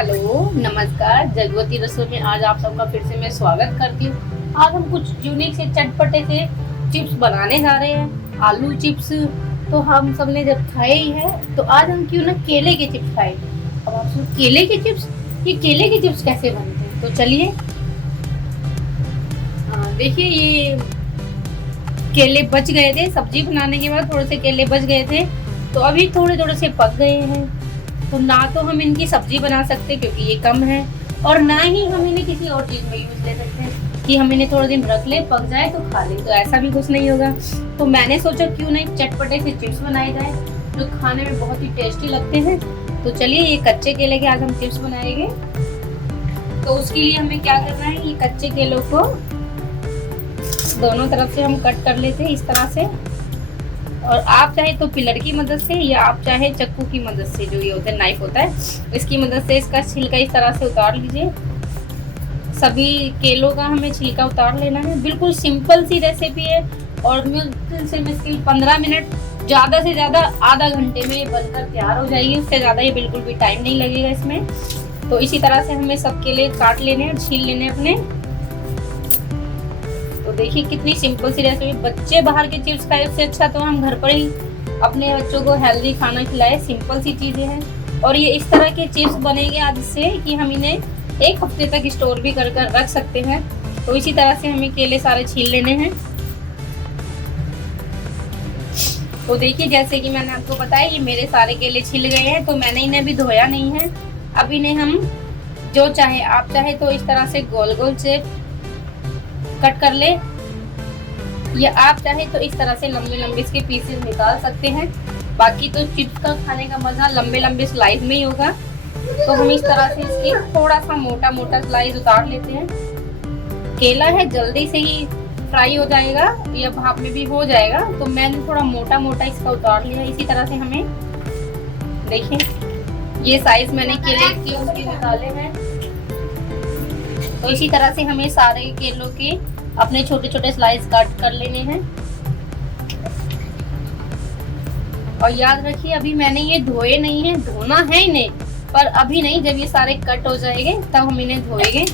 Hello नमस्कार, जगवती रसोई में आज आप सबका फिर से मैं स्वागत करती हूँ। आज हम कुछ यूनिक से चटपटे से चिप्स बनाने जा रहे हैं। आलू चिप्स तो हम सब ने जब खाए ही है, तो आज हम क्यों ना केले के चिप्स खाए। अब आप सुन, केले के चिप्स, ये केले के चिप्स कैसे बनते हैं, तो चलिए देखिए। ये केले बच गए थे, सब्जी बनाने के बाद थोड़े से केले बच गए थे, तो अभी थोड़े थोड़े से पक गए हैं। तो ना तो हम इनकी सब्जी बना सकते क्योंकि ये कम है, और ना ही हम इन्हें किसी और चीज में यूज ले सकते हैं कि हम इन्हें थोड़े दिन रख ले, पक जाए तो खा ले, तो ऐसा भी कुछ नहीं होगा। तो मैंने सोचा क्यों नहीं चटपटे से चिप्स बनाए जाए जो खाने में बहुत ही टेस्टी लगते हैं। तो चलिए, ये कच्चे केले के आज हम चिप्स बनाएंगे। तो उसके लिए हमें क्या करना है, ये कच्चे केलों को दोनों तरफ से हम कट कर लेते हैं इस तरह से, और आप चाहे तो पिलर की मदद से या आप चाहे चक्कू की मदद से, जो ये होता है नाइफ होता है, इसकी मदद से इसका छिलका इस तरह से उतार लीजिए। सभी केलों का हमें छिलका उतार लेना है। बिल्कुल सिंपल सी रेसिपी है और मुश्किल से मुश्किल 15 मिनट, ज़्यादा से ज़्यादा आधा घंटे में ये बनकर तैयार हो जाएगी। उससे ज़्यादा ये बिल्कुल भी टाइम नहीं लगेगा इसमें। तो इसी तरह से हमें सब केले काट लेने हैं, छील लेने अपने। तो देखिए कितनी सिंपल सी रेसिपी। बच्चे बाहर के चिप्स खाए, उससे अच्छा तो हम घर पर ही अपने बच्चों को हेल्दी खाना खिलाए। सिंपल सी चीजें हैं, और ये इस तरह के चिप्स बनेंगे आज से कि हम इन्हें एक हफ्ते तक स्टोर भी कर रख सकते हैं। तो इसी तरह से हमें केले सारे छील लेने हैं। तो देखिए, जैसे कि मैंने आपको बताया, ये मेरे सारे केले छिल गए हैं, तो मैंने इन्हें अभी धोया नहीं है। अब इन्हें हम जो चाहे, आप चाहे तो इस तरह से गोल गोल से कट कर ले, या आप चाहे तो इस तरह से लंबे लंबे इसके पीसेस निकाल सकते हैं। बाकी तो चिप्स का खाने का मजा लंबे लंबे स्लाइस में ही होगा। तो हम इस तरह से इसकी थोड़ा सा मोटा मोटा स्लाइस उतार लेते हैं। केला है, जल्दी से ही फ्राई हो जाएगा या भाप में भी हो जाएगा, तो मैंने थोड़ा मोटा मोटा इसका उतार लिया। इसी तरह से हमें देखिए, ये साइज मैंने केले के उसके निकाले हैं। तो इसी तरह से हमें सारे केलों के अपने छोटे छोटे स्लाइस काट कर लेने हैं। और याद रखिए, अभी मैंने ये धोए नहीं है, धोना है इन्हें, पर अभी नहीं, जब ये सारे कट हो जाएंगे तब हम इन्हें धोएंगे।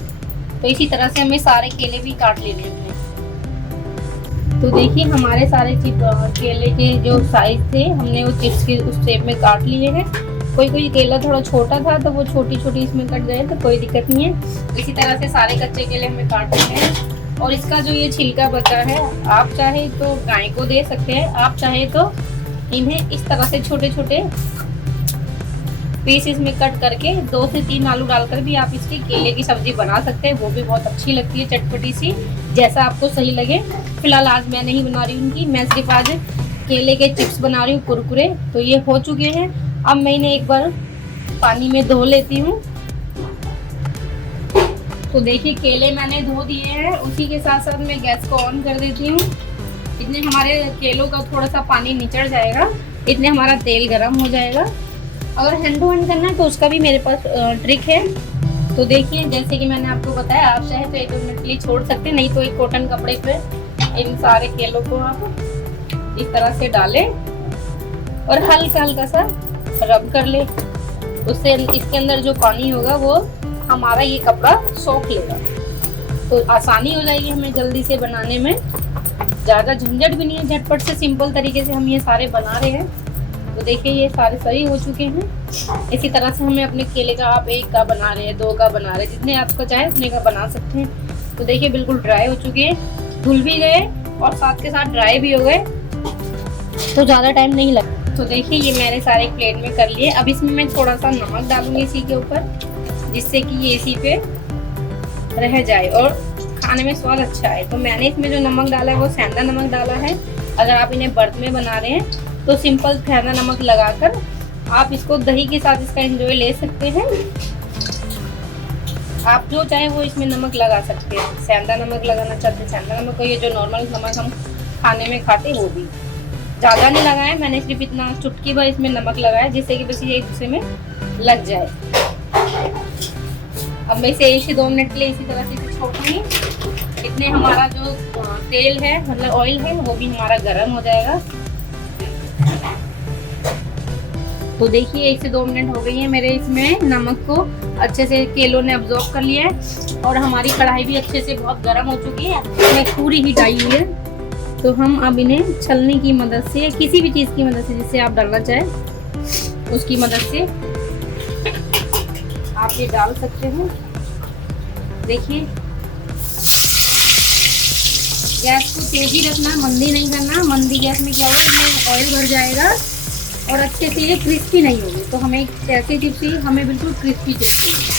तो इसी तरह से हमें सारे केले भी काट लेने हैं अपने। तो देखिए, हमारे सारे केले के जो साइज थे, हमने वो चिप्स के उस शेप में काट लिए हैं। कोई कोई केला थोड़ा छोटा था तो वो छोटी छोटी इसमें कट गए, तो कोई दिक्कत नहीं है। इसी तरह से सारे कच्चे केले हमें काट लेने हैं। और इसका जो ये छिलका बचा है, आप चाहे तो गाय को दे सकते हैं, आप चाहे तो इन्हें इस तरह से छोटे छोटे पीसेस में कट करके 2 से 3 आलू डालकर भी आप इसकी केले की सब्जी बना सकते हैं। वो भी बहुत अच्छी लगती है, चटपटी सी, जैसा आपको सही लगे। फिलहाल आज मैं नहीं बना रही हूँ उनकी, मैं सिर्फ आज केले के चिप्स बना रही हूँ, कुरकुरे। तो ये हो चुके हैं। अब मैं इन्हें एक बार पानी में धो लेती हूँ। तो देखिए, केले मैंने धो दिए हैं। उसी के साथ साथ मैं गैस को ऑन कर देती हूँ। इतने हमारे केलों का थोड़ा सा पानी निचड़ जाएगा, इतने हमारा तेल गर्म हो जाएगा। अगर हैंड टू हैंड करना है तो उसका भी मेरे पास ट्रिक है। तो देखिए, जैसे कि मैंने आपको बताया, आप चाहे तो 1-2 मिनट के लिए छोड़ सकते हैं, नहीं तो एक कॉटन कपड़े पे इन सारे केलों को आप इस तरह से डालें और हल्का हल्का सा रब कर ले। उससे इसके अंदर जो पानी होगा वो हमारा ये कपड़ा सोख लेगा, तो आसानी हो जाएगी हमें जल्दी से बनाने में। ज़्यादा झंझट भी नहीं है, झटपट से सिंपल तरीके से हम ये सारे बना रहे हैं। तो देखिए, ये सारे सही हो चुके हैं। इसी तरह से हमें अपने केले का, आप 1 का बना रहे हैं, 2 का बना रहे हैं, जितने आपको चाहे उतने का बना सकते हैं। तो देखिए, बिल्कुल ड्राई हो चुके हैं, धुल भी गए और साथ के साथ ड्राई भी हो गए, तो ज़्यादा टाइम नहीं लगा। तो देखिए, ये मैंने सारे एक प्लेट में कर लिए। अब इसमें मैं थोड़ा सा नमक डालूंगी इसी के ऊपर, जिससे कि ये इसी पे रह जाए और खाने में स्वाद अच्छा आए। तो मैंने इसमें जो नमक डाला है वो सेंधा नमक डाला है। अगर आप इन्हें बर्त में बना रहे हैं तो सिंपल सेंधा नमक लगाकर आप इसको दही के साथ इसका एंजॉय ले सकते हैं। आप जो चाहे वो इसमें नमक लगा सकते हैं। सेंधा नमक लगाना चाहते हैं सेंधा नमक, ये जो नॉर्मल नमक हम खाने में खाते हैं वो भी। ज़्यादा नहीं लगाया, मैंने सिर्फ इतना चुटकी भर इसमें नमक लगाया, जिससे कि बस ये एक दूसरे में लग जाए। अब मैं इसे 1 से 2 मिनट के लिए इसी तरह से छोड़ूंगी। इतने हमारा जो तेल है, मतलब ऑयल है, वो भी हमारा गर्म हो जाएगा। तो देखिए 1 से 2 मिनट हो गई है मेरे इसमें नमक को अच्छे से केलों ने अब्जॉर्ब कर लिया है और हमारी कढ़ाई भी अच्छे से बहुत गर्म हो चुकी है, इसमें पूरी हीट आई हुई है। तो हम अब इन्हें छलनी की मदद से, किसी भी चीज़ की मदद से जिससे आप डालना चाहें उसकी मदद से आप ये डाल सकते हैं। देखिए गैस को तेजी रखना, मंदी नहीं करना। मंदी गैस में क्या होगा, इसमें ऑयल भर जाएगा और अच्छे से ये क्रिस्पी नहीं होगी। तो हमें कैसी चिप्स चाहिए, हमें बिल्कुल क्रिस्पी चिप्स चाहिए।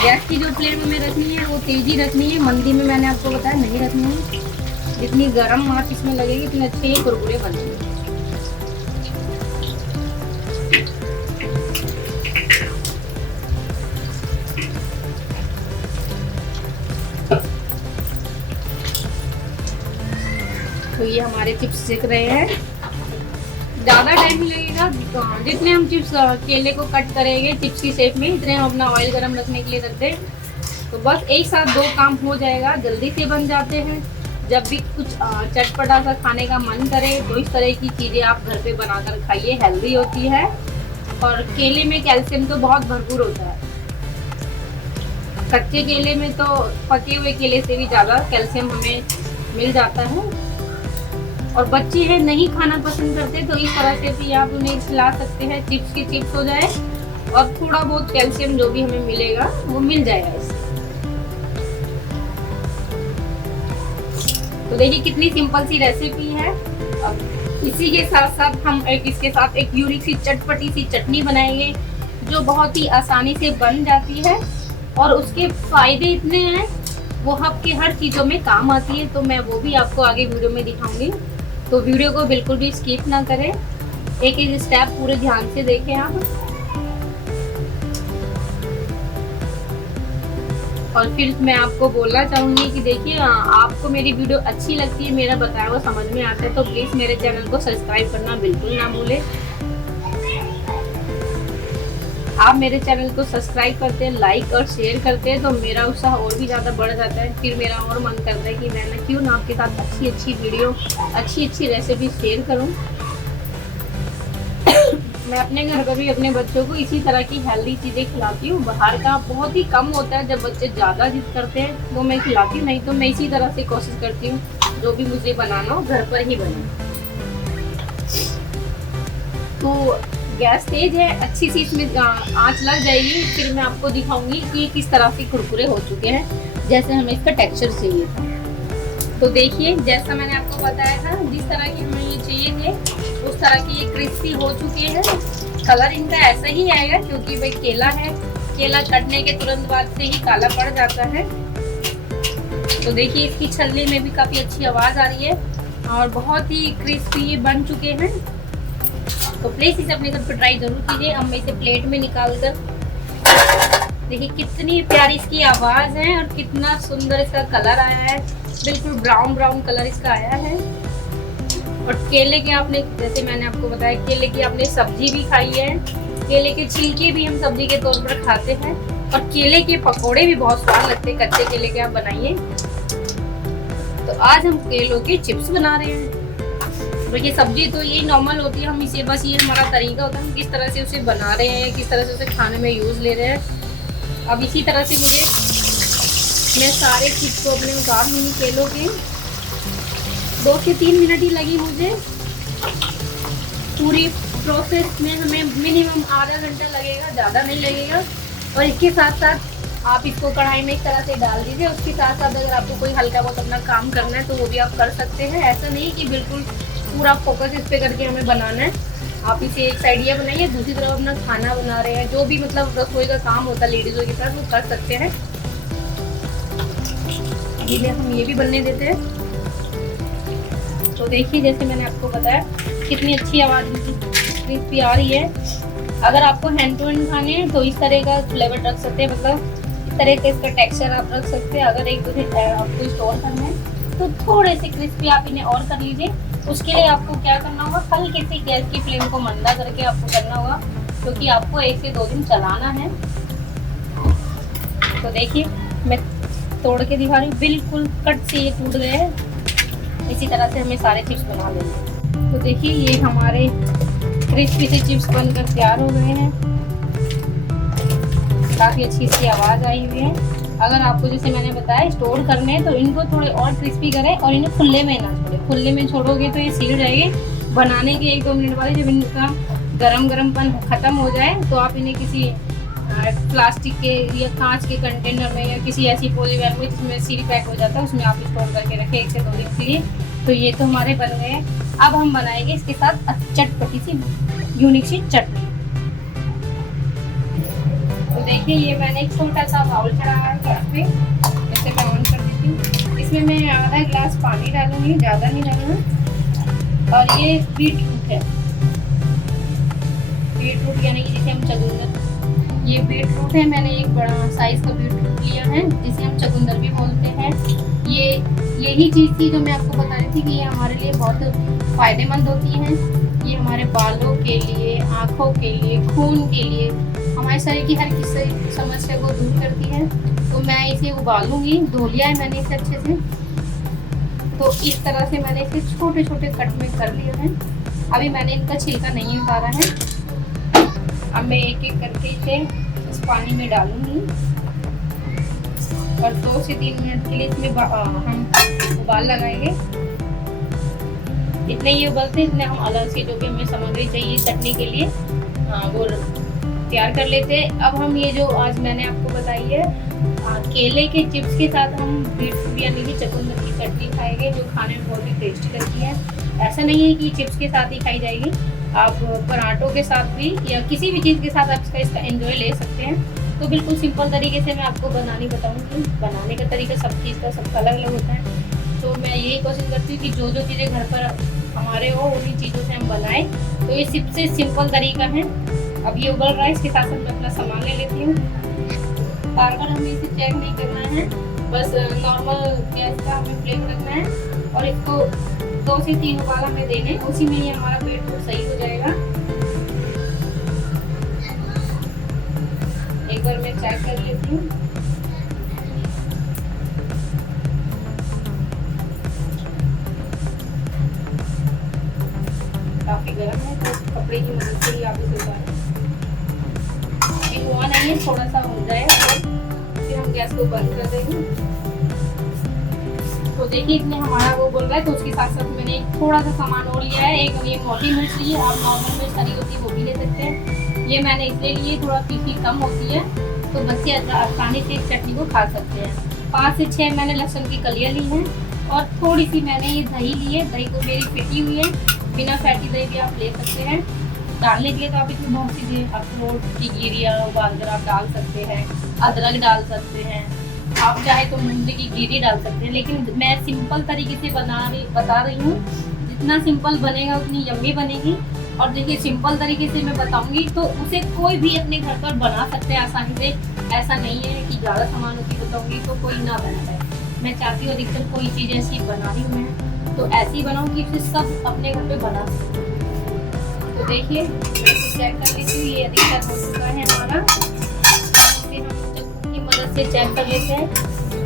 गैस की जो फ्लेम हमें रखनी है वो तेजी रखनी है, मंदी में मैंने आपको बताया नहीं रखनी है। जितनी गर्म आंच इसमें लगेगी उतने अच्छे ये कुरकुरे बनेंगे। तो ये हमारे चिप्स सिक रहे हैं, ज़्यादा टाइम नहीं लगेगा। जितने हम चिप्स केले को कट करेंगे चिप्स की शेप में, इतने हम अपना ऑयल गरम रखने के लिए रख दें। तो बस एक साथ 2 काम हो जाएगा, जल्दी से बन जाते हैं। जब भी कुछ चटपटा सा खाने का मन करे तो इस तरह की चीज़ें आप घर पे बनाकर खाइए, हेल्दी होती है और केले में कैल्शियम तो बहुत भरपूर होता है। कच्चे केले में तो पके हुए केले से भी ज़्यादा कैल्शियम हमें मिल जाता है। और बच्चे हैं नहीं खाना पसंद करते तो इस तरह से भी आप उन्हें खिला सकते हैं, चिप्स की चिप्स हो जाए और थोड़ा बहुत कैल्शियम जो भी हमें मिलेगा वो मिल जाएगा इससे। तो देखिए कितनी सिंपल सी रेसिपी है। अब इसी के साथ साथ हम इसके साथ एक यूनिक सी चटपटी सी चटनी बनाएंगे जो बहुत ही आसानी से बन जाती है और उसके फायदे इतने हैं वो आपके हर चीज़ों में काम आती है। तो मैं वो भी आपको आगे वीडियो में दिखाऊंगी, तो वीडियो को बिल्कुल भी स्किप ना करें, एक एक स्टेप पूरे ध्यान से देखें आप। और फिर मैं आपको बोलना चाहूँगी कि देखिए आपको मेरी वीडियो अच्छी लगती है, मेरा बताया हुआ समझ में आता है तो प्लीज़ मेरे चैनल को सब्सक्राइब करना बिल्कुल ना भूलें। आप मेरे चैनल को सब्सक्राइब करते हैं, लाइक और शेयर करते हैं तो मेरा उत्साह और भी ज़्यादा बढ़ जाता है। फिर मेरा और मन करता है कि मैं क्यों ना आपके साथ अच्छी अच्छी वीडियो, अच्छी अच्छी रेसिपी शेयर करूं। मैं अपने घर पर भी अपने बच्चों को इसी तरह की हेल्दी चीज़ें खिलाती हूँ। बाहर का बहुत ही कम होता है, जब बच्चे ज़्यादा जिद करते हैं वो मैं खिलाती हूँ, नहीं तो मैं इसी तरह से कोशिश करती हूँ जो भी मुझे बनाना हो घर पर ही बने। तो गैस तेज है, अच्छी सी इसमें आंच लग जाएगी, फिर मैं आपको दिखाऊंगी कि किस तरह से कुरकुरे हो चुके हैं जैसे हमें इसका टेक्सचर चाहिए था। तो देखिए जैसा मैंने आपको बताया था, जिस तरह की हमें ये चाहिए थे उस तरह की ये क्रिस्पी हो चुके हैं। कलर इनका ऐसा ही आएगा क्योंकि भाई केला है, केला कटने के तुरंत बाद से ही काला पड़ जाता है। तो देखिए इसकी छलनी में भी काफ़ी अच्छी आवाज़ आ रही है और बहुत ही क्रिस्पी बन चुके हैं। तो प्लीज़ इसे अपने घर पर ट्राई जरूर कीजिए। अब मैं इसे प्लेट में निकाल कर, देखिए कितनी प्यारी इसकी आवाज़ है और कितना सुंदर इसका कलर आया है, बिल्कुल ब्राउन ब्राउन कलर इसका आया है। और केले के आपने, जैसे मैंने आपको बताया, केले की आपने सब्जी भी खाई है, केले के छिलके भी हम सब्जी के तौर पर खाते हैं और केले के पकोड़े भी बहुत स्वाद लगते हैं, कच्चे केले के आप बनाइए। तो आज हम केलों के चिप्स बना रहे हैं। देखिए सब्जी तो यही नॉर्मल होती है, हम इसे बस ये हमारा तरीका होता है हम किस तरह से उसे बना रहे हैं, किस तरह से उसे खाने में यूज़ ले रहे हैं। अब इसी तरह से मैं सारे चिप्स को अपने उतार लूँगी केलों के। 2 से 3 मिनट ही लगी मुझे, पूरी प्रोसेस में हमें मिनिमम आधा घंटा लगेगा, ज़्यादा नहीं लगेगा। और इसके साथ साथ आप इसको कढ़ाई में इस तरह से डाल दीजिए। उसके साथ साथ अगर आपको कोई हल्का बहुत अपना काम करना है तो वो भी आप कर सकते हैं। ऐसा नहीं कि बिल्कुल पूरा फोकस इस पे करके हमें बनाना है। आप इसे एक साइड ये बनाइए, दूसरी तरफ अपना खाना बना रहे हैं, जो भी मतलब रसोई का काम होता है लेडीज़ों के साथ, वो कर सकते हैं। इन्हें हम ये भी बनने देते हैं। तो देखिए जैसे मैंने आपको बताया कितनी अच्छी आवाज़ क्रिस्पी आ रही है। अगर आपको हैंड टू हैंड खाने हैं तो इस तरह का फ्लेवर रख सकते हैं, मतलब इस तरह का इसका टेक्सचर आप रख सकते हैं। अगर एक दूसरे आपको स्टोर करना है तो थोड़े से क्रिस्पी आप इन्हें और कर लीजिए। उसके लिए आपको क्या करना होगा, हल्की सी गैस की फ्लेम को मंदा करके आपको करना होगा, क्योंकि आपको 1 से 2 दिन चलाना है। तो देखिए मैं तोड़ के दिखा रही हूँ, बिल्कुल कट से ये टूट गए हैं। इसी तरह से हमें सारे चिप्स बना लेंगे। तो देखिए ये हमारे क्रिस्पी से चिप्स बनकर तैयार हो गए हैं। काफ़ी अच्छी इसकी आवाज़ आई हुई है। अगर आपको जैसे मैंने बताया स्टोर करने हैं तो इनको थोड़े और क्रिस्पी करें और इन्हें खुले में ना छोड़ें। खुले में छोड़ोगे तो ये सील जाएंगे। बनाने के 1-2 मिनट बाद जब इनका गरमपन ख़त्म हो जाए तो आप इन्हें किसी प्लास्टिक के या कांच के कंटेनर में या किसी ऐसी पॉलीबैग में जिसमें सील पैक हो जाता है उसमें आप स्टोर करके रखें 1 से 2 दिन के लिए। तो ये तो हमारे बन गए। अब हम बनाएंगे इसके साथ चटपटी सी यूनिक सी चटनी। तो देखिए ये मैंने एक छोटा सा बाउल चढ़ाया है गैस पे। जैसे मैं ऑन कर देती हूँ। इसमें मैं आधा गिलास पानी डालूंगी, ज़्यादा नहीं डालना। और ये बीटरूट है, बीटरूट यानी कि जिसे हम चकुंदर, ये बीटरूट है। मैंने एक बड़ा साइज का बीटरूट लिया है जिसे हम चकुंदर भी बोलते हैं। ये यही चीज़ थी जो मैं आपको बता रही थी कि ये हमारे लिए बहुत फ़ायदेमंद होती हैं। ये हमारे बालों के लिए, आँखों के लिए, खून के लिए, हमारे शरीर की हर किसी समस्या को दूर करती है। तो मैं इसे उबालूंगी। धो लिया है मैंने इसे अच्छे से। तो इस तरह से मैंने इसे छोटे छोटे कट में कर लिया है। अभी मैंने इनका छिलका नहीं उतारा है। अब मैं एक एक करके इसे इस पानी में डालूंगी और 2 से 3 मिनट के लिए इसमें हम उबाल लगाएंगे। इतने ये उबलते इतने हम अलग से जो भी हमें सामग्री चाहिए चटनी के लिए वो तैयार कर लेते हैं। अब हम ये जो आज मैंने आपको बताई है केले के चिप्स के साथ हम बीटरूट यानी कि चकुंदर की चटनी खाएंगे जो खाने में बहुत ही टेस्टी लगती है। ऐसा नहीं है कि चिप्स के साथ ही खाई जाएगी, आप पराठों के साथ भी या किसी भी चीज़ के साथ आप इसका एंजॉय ले सकते हैं। तो बिल्कुल सिंपल तरीके से मैं आपको बनानी बताऊंगी। बनाने का तरीका सब चीज़ का सबका अलग अलग होता है। तो मैं यही कोशिश करती हूँ कि जो जो चीज़ें घर पर हमारे हो उन्हीं चीज़ों से हम बनाएं। तो ये सबसे सिंपल तरीका है। अब ये उबल रहा है, इसके साथ मैं अपना सामान ले लेती हूँ। बार बार हमें इसे चेक नहीं करना है, बस नॉर्मल गैस का हमें फ्लेम रखना है और इसको 2 से 3 उबाल हमें देने। उसी में ये हमारा बीटरूट सही हो जाएगा। एक बार मैं चेक कर लेती हूँ। काफी गर्म है तो कपड़े की मदद से ही आप इसे उतारें। हुआ नहीं है, थोड़ा सा हो जाए फिर हम गैस को बंद कर देंगे। तो देखिए इतने हमारा वो बोल रहा है। तो उसके साथ साथ मैंने थोड़ा सा सामान और लिया है। एक ये मोटी मिर्च ली है, आप नॉर्मल मिर्च हरी होती है वो भी ले सकते हैं। ये मैंने इसलिए लिए थोड़ा तीखी कम होती है तो बच्चे आसानी से इस चटनी को खा सकते हैं। 5 से 6 मैंने लहसुन की कलियाँ ली हैं और थोड़ी सी मैंने ये दही ली है। दही को मेरी फिटी हुई है, बिना फैटी दही भी आप ले सकते हैं। डालने के लिए तो आप इसमें बहुत चीज़ें अखरोट की गिरियाँ उबालकर आप डाल सकते हैं, अदरक डाल सकते हैं, आप चाहे तो मूंगफली की गिरी डाल सकते हैं। लेकिन मैं सिंपल तरीके से बता रही हूँ। जितना सिंपल बनेगा उतनी यम्मी बनेगी। और देखिए सिंपल तरीके से मैं बताऊंगी तो उसे कोई भी अपने घर पर बना सकते हैं आसानी से। ऐसा नहीं है कि ज़्यादा सामानों की बताऊंगी तो कोई ना बना पाए। मैं चाहती हूँ अधिकतर कोई चीज़ ऐसी बना रही हूँ मैं तो ऐसी बनाऊँ कि उसे सब अपने घर पे बना सकते। तो देखिए मैं चेक कर लेती हूँ, ये अधिकतर हो चुका है हमारा। इसे हम चक्कू की मदद से चेक कर लेते हैं।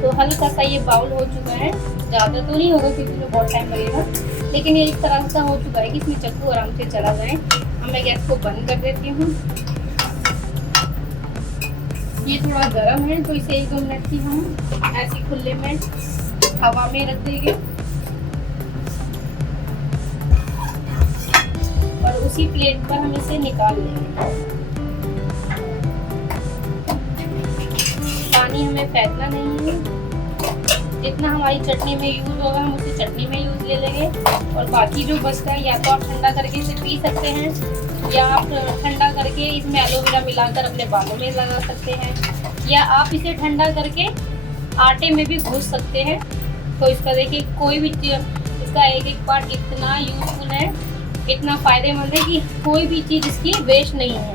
तो हल्का सा ये बाउल हो चुका है, ज़्यादा तो नहीं होगा क्योंकि इसमें बहुत टाइम लगेगा, लेकिन ये इस तरह से हो चुका है कि इसमें चक्कू आराम से चला जाए। अब मैं गैस को बंद कर देती हूँ। ये थोड़ा गर्म है तो इसे 1-2 मिनट की हम ऐसे खुले में हवा में रख देंगे और उसी प्लेट पर हम इसे निकाल लेंगे। पानी हमें फेंकना नहीं है। जितना हमारी चटनी में यूज होगा हम उसे चटनी में यूज ले लेंगे और बाकी जो बचता है या तो आप ठंडा करके इसे पी सकते हैं या आप ठंडा करके इसमें एलोवेरा मिलाकर अपने बालों में लगा सकते हैं या आप इसे ठंडा करके आटे में भी भून सकते हैं। तो इसका देखिए कोई भी इसका एक पार्ट इतना यूजफुल है, इतना फ़ायदेमंद है कि कोई भी चीज़ इसकी वेस्ट नहीं है।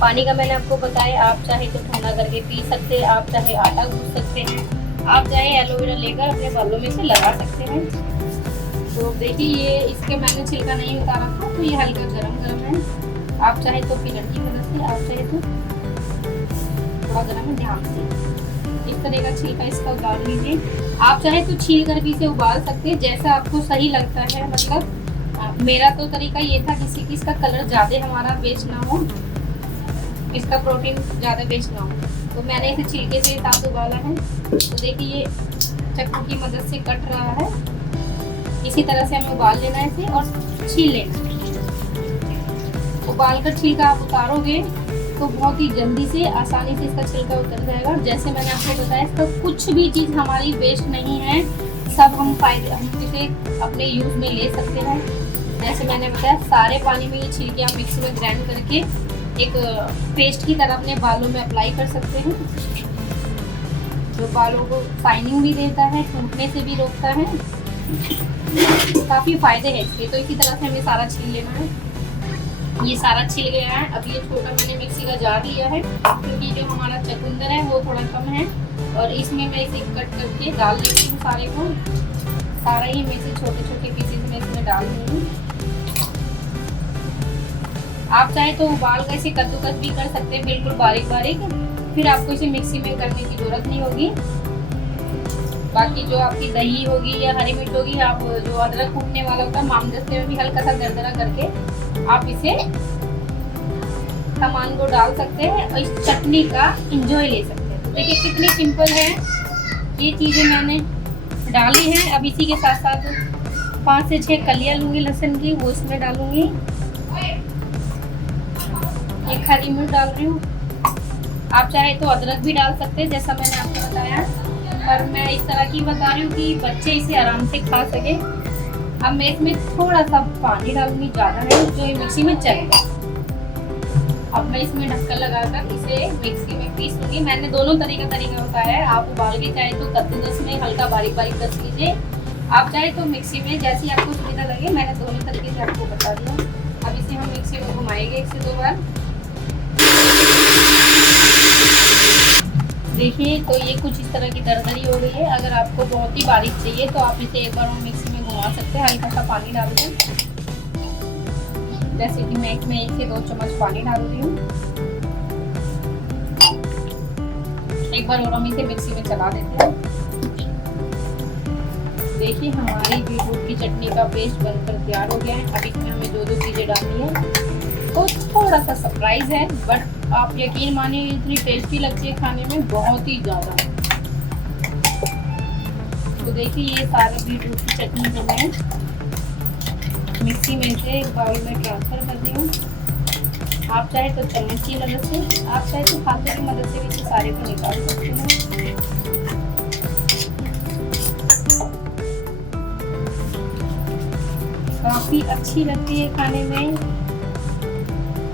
पानी का मैंने आपको बताया, आप चाहे तो ठंडा करके पी सकते हैं, आप चाहे आटा गूंथ सकते हैं, आप चाहे एलोवेरा लेकर अपने बालों में से लगा सकते हैं। तो देखिए ये इसके मैंने छिलका नहीं उतारा था तो ये हल्का गरम है। आप चाहे तो पिलर की मदद से, आप चाहे तो थोड़ा गरम है, ध्यान से इस तरह का छिलका इसका उतार लीजिए। आप चाहे तो छील कर भी इसे उबाल सकते हैं, जैसा आपको सही लगता है। मतलब मेरा तो तरीका ये था किसी की इसका कलर ज़्यादा हमारा वेस्ट ना हो, इसका प्रोटीन ज़्यादा वेस्ट ना हो, तो मैंने इसे छिलके के साथ उबाला है। तो देखिए ये चक्कू की मदद से कट रहा है, इसी तरह से हमें उबाल लेना है इसे और छील लेना है। उबाल कर छिलका आप उतारोगे तो बहुत ही जल्दी से आसानी से इसका छिलका उतर जाएगा। जैसे मैंने आपको बताया, इसका कुछ भी चीज़ हमारी वेस्ट नहीं है, सब हम इसे अपने यूज़ में ले सकते हैं। जैसे मैंने बताया, सारे पानी में ये छिलके आप मिक्सी में ग्राइंड करके एक पेस्ट की तरह अपने बालों में अप्लाई कर सकते हैं, जो बालों को शाइनिंग भी देता है, टूटने से भी रोकता है। काफ़ी फायदे हैं इसके। तो इसी तरह से हमें सारा छील लेना है। ये सारा छिल गया है। अब ये छोटा मैंने मिक्सी का जार लिया है, क्योंकि जो हमारा चुकंदर है वो थोड़ा कम है, और इसमें मैं इसे कट करके डाल देती हूँ सारे को। सारा ही मैं इसे छोटे छोटे पीसेस में इसमें डाल दूँगी। आप चाहे तो उबाल कर इसे कद्दूकस भी कर सकते हैं, बिल्कुल बारीक बारीक, फिर आपको इसे मिक्सी में करने की जरूरत नहीं होगी। बाकी जो आपकी दही होगी या हरी मिर्च होगी, आप जो अदरक कूटने वाला होता है मामदस्ते में भी हल्का सा दरदरा करके आप इसे सामान को डाल सकते हैं और इस चटनी का एंजॉय ले सकते हैं। तो देखिए कितनी सिंपल है। ये चीज़ें मैंने डाली हैं। अब इसी के साथ साथ 5 से 6 कलियां लूँगी लहसुन की, वो इसमें डालूँगी। एक हरी मिर्च डाल रही हूँ। आप चाहे तो अदरक भी डाल सकते हैं, जैसा मैंने आपको बताया, पर मैं इस तरह की बता रही हूँ कि बच्चे इसे आराम से खा सके। अब मैं इसमें थोड़ा सा पानी डालूंगी, ज़्यादा नहीं, जो ये मिक्सी में चलेगा। अब मैं इसमें ढक्कन लगाकर इसे मिक्सी में पीस लूँगी। मैंने दोनों तरीका बताया है। आप उबाल के चाहे तो कद्दूकस में हल्का बारीक बारीक कस लीजिए, आप चाहे तो मिक्सी में, जैसी आपको सुविधा लगे। मैंने दोनों तरीके से आपको बता दिया। अब इसे हम मिक्सी में घुमाएंगे 1 से 2 बार। देखिए तो ये कुछ इस तरह की दरदरी हो गई है। अगर आपको बहुत ही बारीक चाहिए तो आप इसे एक बार और मिक्सी में घुमा सकते हैं, हल्का सा पानी डाल दें। जैसे कि मैं इसमें 1 से 2 चम्मच पानी डाल रही हूँ। एक बार और हम इसे मिक्सी में चला देते हैं। देखिए हमारी बीटरूट की चटनी का पेस्ट बनकर तैयार हो गया है। अब इसमें हमें 2 चीज़ें डालनी है। तो थोड़ा सा सरप्राइज है, बट आप यकीन मानिए इतनी टेस्टी लगती है खाने में, बहुत ही ज़्यादा। तो देखिए ये सारे बीटरूट की चटनी को मैं मिक्सी में से एक बाउल में ट्रांसफ़र कर दी हूँ। आप चाहे तो चम्मच की मदद से, आप चाहे तो हाथों की मदद से भी इसे सारे को निकाल सकते हैं। काफ़ी अच्छी लगती है खाने में।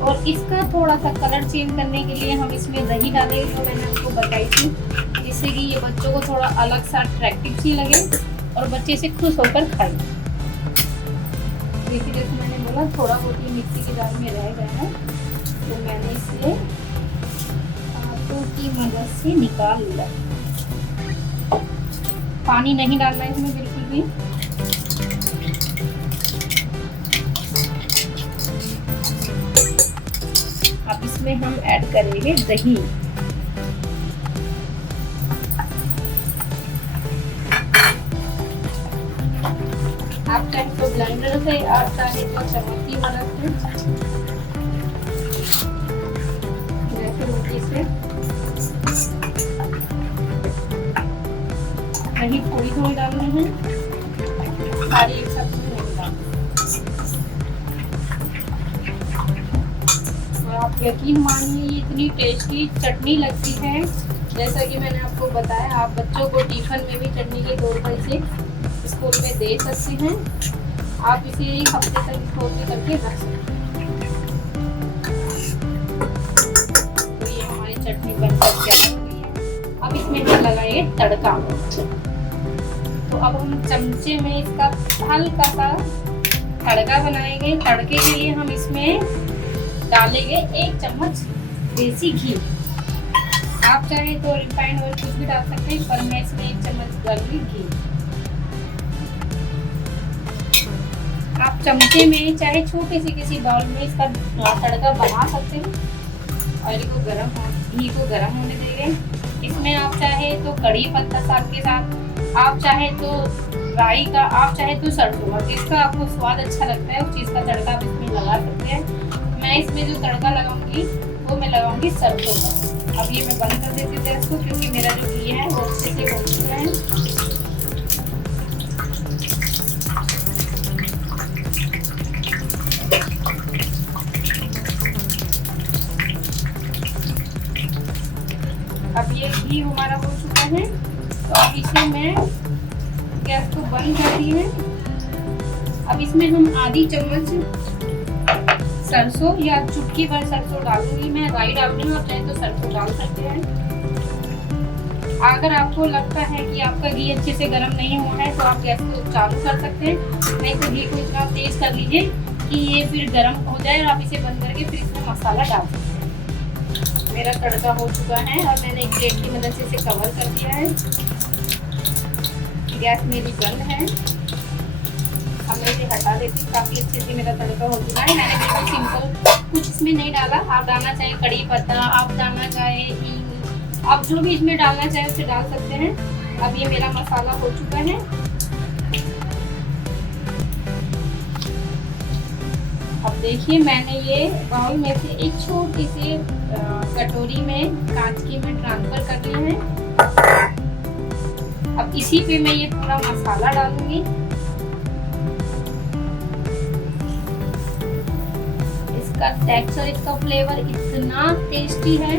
और इसका थोड़ा सा कलर चेंज करने के लिए हम इसमें दही डालेंगे, जो मैंने आपको बताई थी, जिससे कि ये बच्चों को थोड़ा अलग सा अट्रैक्टिव सी लगे और बच्चे से खुश होकर खाएं। देखिए जैसे मैंने बोला, थोड़ा बहुत ये मिक्सी की जार में रह गया है, तो मैंने इसे हाथों की मदद से निकाल लिया। पानी नहीं डालना है इसमें बिल्कुल भी। अब इसमें हम ऐड करेंगे दही। आप चाहे तो ब्लेंडर से, आप चाहे तो चम्मच की मदद से, जैसे रोटी से दही थोड़ी थोड़ी डालनी है, सारी एक साथ नहीं डालनी। आप यकीन मानिए ये इतनी टेस्टी चटनी लगती है। जैसा कि मैंने आपको बताया, आप बच्चों को टिफिन में भी चटनी के तौर पर इसे स्कूल में दे सकते हैं। आप इसे हफ्ते तक स्टोर में करके रख सकते हैं। तो ये हमारी चटनी बनकर तैयार हो गई है। अब इसमें हम लगाएंगे तड़का। तो अब हम चमचे में इसका हल्का सा तड़का बनाएंगे। तड़के के लिए हम इसमें डालेंगे 1 चम्मच देसी घी। आप चाहे तो रिफाइंड ऑयल कुछ भी डाल सकते हैं, पर मैं इसमें 1 चम्मच डालूंगी घी। आप चमचे में चाहे छोटे से किसी बाउल में इसका तड़का बना सकते हैं। ऑयल को घी को गर्म होने देंगे। इसमें आप चाहे तो कड़ी पत्ता साग के साथ, आप चाहे तो राई का, आप चाहे तो सरसों का, जिसका आपको स्वाद अच्छा लगता है उस चीज़ का तड़का आप इसमें लगा सकते हैं। मैं इसमें जो तड़का लगाऊंगी वो मैं लगाऊंगी सरसों का। अब ये मैं बंद कर देती हूँ गैस को, क्योंकि मेरा जो घी है वो अच्छे से हो चुका है। अब ये घी हमारा हो चुका है, तो अब इसे मैं गैस को बंद कर दी है। अब इसमें हम आधी चम्मच सरसों या चुटकी भर सरसों डालूंगी, मैं राई डाल रही हूँ, आप चाहे तो सरसों डाल सकते हैं। अगर आपको लगता है कि आपका घी अच्छे से गर्म नहीं हुआ है तो आप गैस को चालू कर सकते हैं, नहीं तो घी को इतना तेज कर लीजिए कि ये फिर गर्म हो जाए और आप इसे बंद करके फिर इसमें मसाला डाल सकते हैं। मेरा तड़का हो चुका है और मैंने एक प्लेट की मदद से इसे कवर कर दिया है। गैस मेरी बंद है, अब मैं इसे हटा देती हूँ। काफ़ी अच्छे से मेरा तड़का हो चुका है। मैंने बिल्कुल सिंपल, कुछ इसमें नहीं डाला। आप डालना चाहें कड़ी पत्ता, आप डालना चाहें हींग, आप जो भी इसमें डालना चाहें उसे डाल सकते हैं। अब ये मेरा मसाला हो चुका है। अब देखिए मैंने ये बाउल में से एक छोटी सी कटोरी में कांच की में ट्रांसफर कर लिया है। अब इसी पे मैं ये पूरा मसाला डालूंगी। इसका टेक्सचर, इसका फ्लेवर इतना टेस्टी है,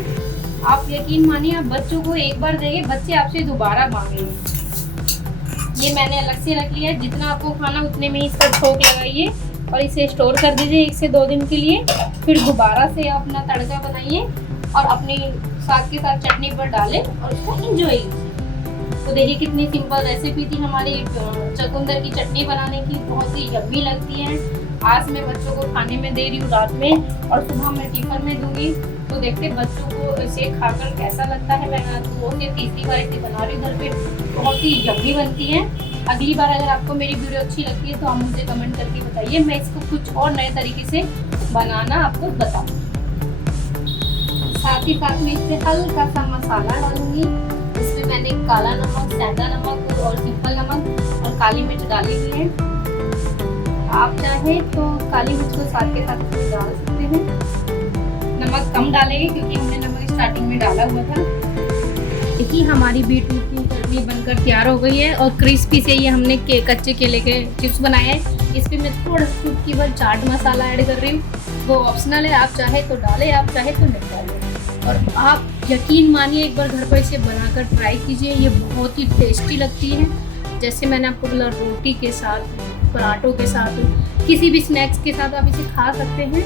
आप यकीन मानिए, आप बच्चों को एक बार देंगे बच्चे आपसे दोबारा मांगेंगे। ये मैंने अलग से रख लिया है। जितना आपको खाना उतने में ही इसका छोंक लगाइए और इसे स्टोर कर दीजिए 1 से 2 दिन के लिए। फिर दोबारा से अपना तड़का बनाइए और अपनी साग के साथ चटनी पर डालें और उसको एंजॉय कीजिए। तो देखिए कितनी सिंपल रेसिपी थी हमारी चुकंदर की चटनी बनाने की, बहुत ही यम्मी लगती है। आज मैं बच्चों को खाने में दे रही हूँ रात में, और सुबह मैं टिफिन में दूंगी। तो देखते बच्चों को इसे खाकर कैसा लगता है। मैं आज 2 से तीसरी बार इसे बना रही हूँ घर पे, बहुत ही यम्मी बनती है। अगली बार अगर आपको मेरी वीडियो अच्छी लगती है तो आप मुझे कमेंट करके बताइए, मैं इसको कुछ और नए तरीके से बनाना आपको बताऊँ। साथ ही साथ में इससे हल्का सा मसाला डालूंगी। इसमें मैंने काला नमक, सेंधा नमक और सिंपल नमक और काली मिर्च डाली हुई है। आप चाहे तो काली मिर्च को साग के साथ डाल सकते हैं। नमक कम डालेंगे क्योंकि हमने नमक स्टार्टिंग में डाला हुआ था। देखिए हमारी बीटरूट की चटनी बनकर तैयार हो गई है और क्रिस्पी से ये हमने कच्चे केले के चिप्स बनाए हैं। इस पर मैं थोड़ा चुटकी भर चाट मसाला ऐड कर रही हूँ, वो ऑप्शनल है, आप चाहे तो डालें, आप चाहे तो नहीं डालें। और आप यकीन मानिए एक बार घर पर इसे बनाकर ट्राई कीजिए, ये बहुत ही टेस्टी लगती है। जैसे मैंने आपको बोला, रोटी के साथ, पराठों के साथ, किसी भी स्नैक्स के साथ आप इसे खा सकते हैं।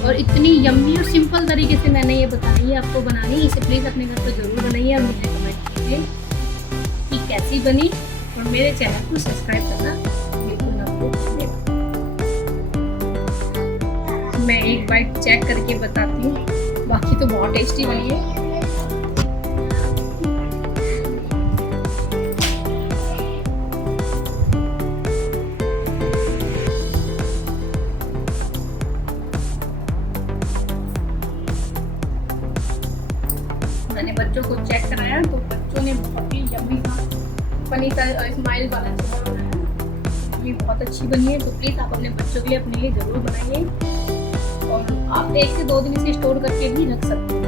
और इतनी यम्मी और सिंपल तरीके से मैंने ये बताई है आपको बनानी। इसे प्लीज़ अपने घर पर ज़रूर बनाइए और मुझे कमेंट कीजिए कि कैसी बनी, और मेरे चैनल को सब्सक्राइब करना बिल्कुल ना भूलिएगा। मैं एक बाइट चेक करके बताती हूँ, बाकी तो बहुत टेस्टी बनी है। मैंने बच्चों को चेक कराया तो बच्चों ने बहुत ही यम्मी था, फनी सा स्माइल वाला चेहरा बनाया। ये बहुत अच्छी बनी है, तो प्लीज़ आप अपने बच्चों के लिए अपने लिए ज़रूर बनाइए। और आप 1 से 2 दिन इसे स्टोर करके भी रख सकते हैं।